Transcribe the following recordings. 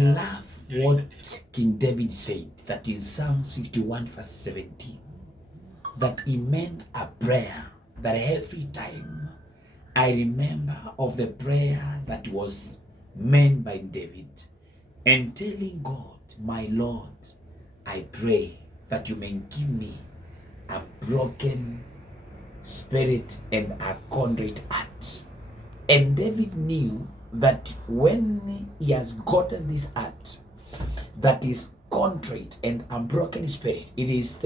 love what King David said, that in Psalms 51 verse 17, that he meant a prayer that every time I remember of the prayer that was meant by David, and telling God, my Lord, I pray that you may give me a broken spirit and a contrite heart. And David knew that when he has gotten this heart that is contrite and a broken spirit, it is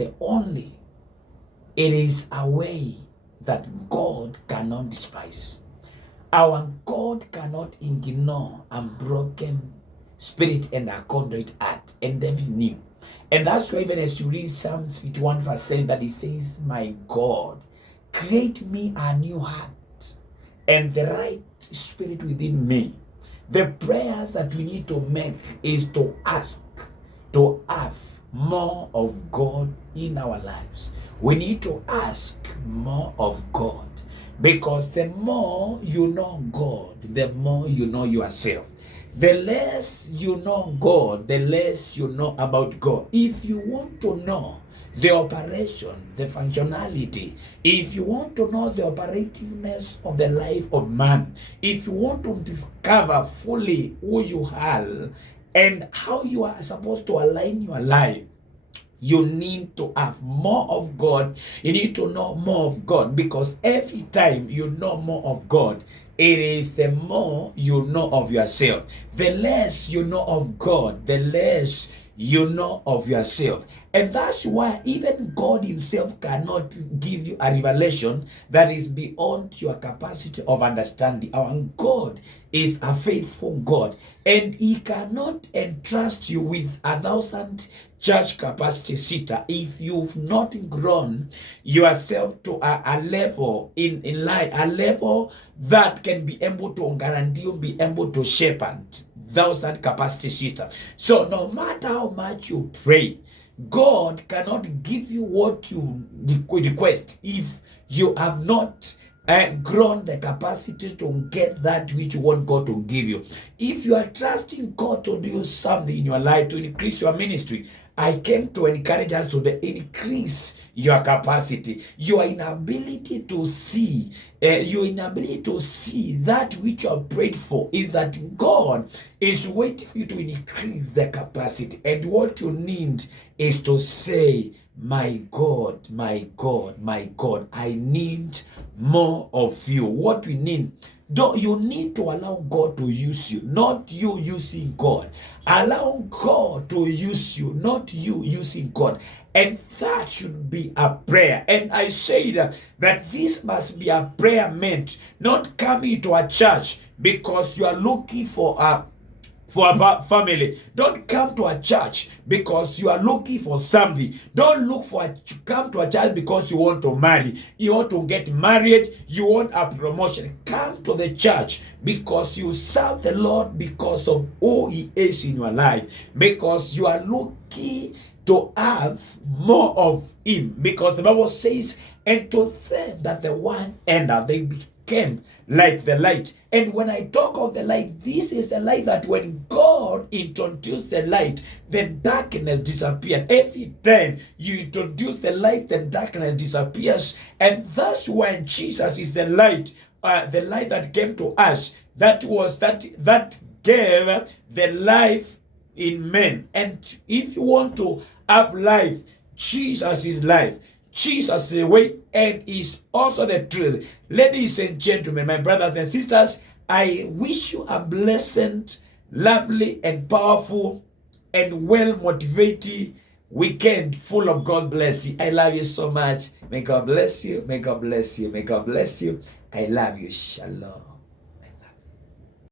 a way that God cannot despise. Our God cannot ignore a broken spirit and a contrite heart. And David knew. And that's why even as you read Psalms 51 verse 7, that he says, my God, create me a new heart and the right spirit within me. The prayers that we need to make is to ask to have more of God in our lives. We need to ask more of God, because the more you know God, the more you know yourself. The less you know God, the less you know about God. If you want to know the operation, the functionality, if you want to know the operativeness of the life of man, if you want to discover fully who you are and how you are supposed to align your life, you need to have more of God. You need to know more of God, because every time you know more of God, it is the more you know of yourself. The less you know of God, the less you know of yourself. And that's why even God himself cannot give you a revelation that is beyond your capacity of understanding. Our God is a faithful God, and he cannot entrust you with 1,000 church capacity seater if you've not grown yourself to a level in life, a level that can be able to guarantee you be able to shepherd 1,000 capacity seater. So no matter how much you pray, God cannot give you what you request if you have not grown the capacity to get that which you want God to give you. If you are trusting God to do something in your life, to increase your ministry, I came to encourage us to increase your capacity, your inability to see, that which you are prayed for, is that God is waiting for you to increase the capacity. And what you need is to say, my God, my God, my God, I need more of you. What we need, you need to allow God to use you, not you using God. Allow God to use you, not you using God. And that should be a prayer. And I say that this must be a prayer meant, not coming to a church because you are looking for a family. Don't come to a church because you are looking for something. Don't come to a church because you want to marry, you want to get married, you want a promotion. Come to the church because you serve the Lord, because of who he is in your life, because you are looking to have more of him, because the Bible says, and to them that the one ended, they became like the light. And when I talk of the light, this is a light that when God introduced the light, the darkness disappeared. Every time you introduce the light, the darkness disappears. And that's when Jesus is the light that came to us, that gave the life in men. And if you want to have life, Jesus is life. Jesus is the way and is also the truth. Ladies and gentlemen, my brothers and sisters, I wish you a blessed, lovely and powerful and well-motivated weekend full of God bless you. I love you so much. May God bless you. May God bless you. May God bless you. I love you. Shalom.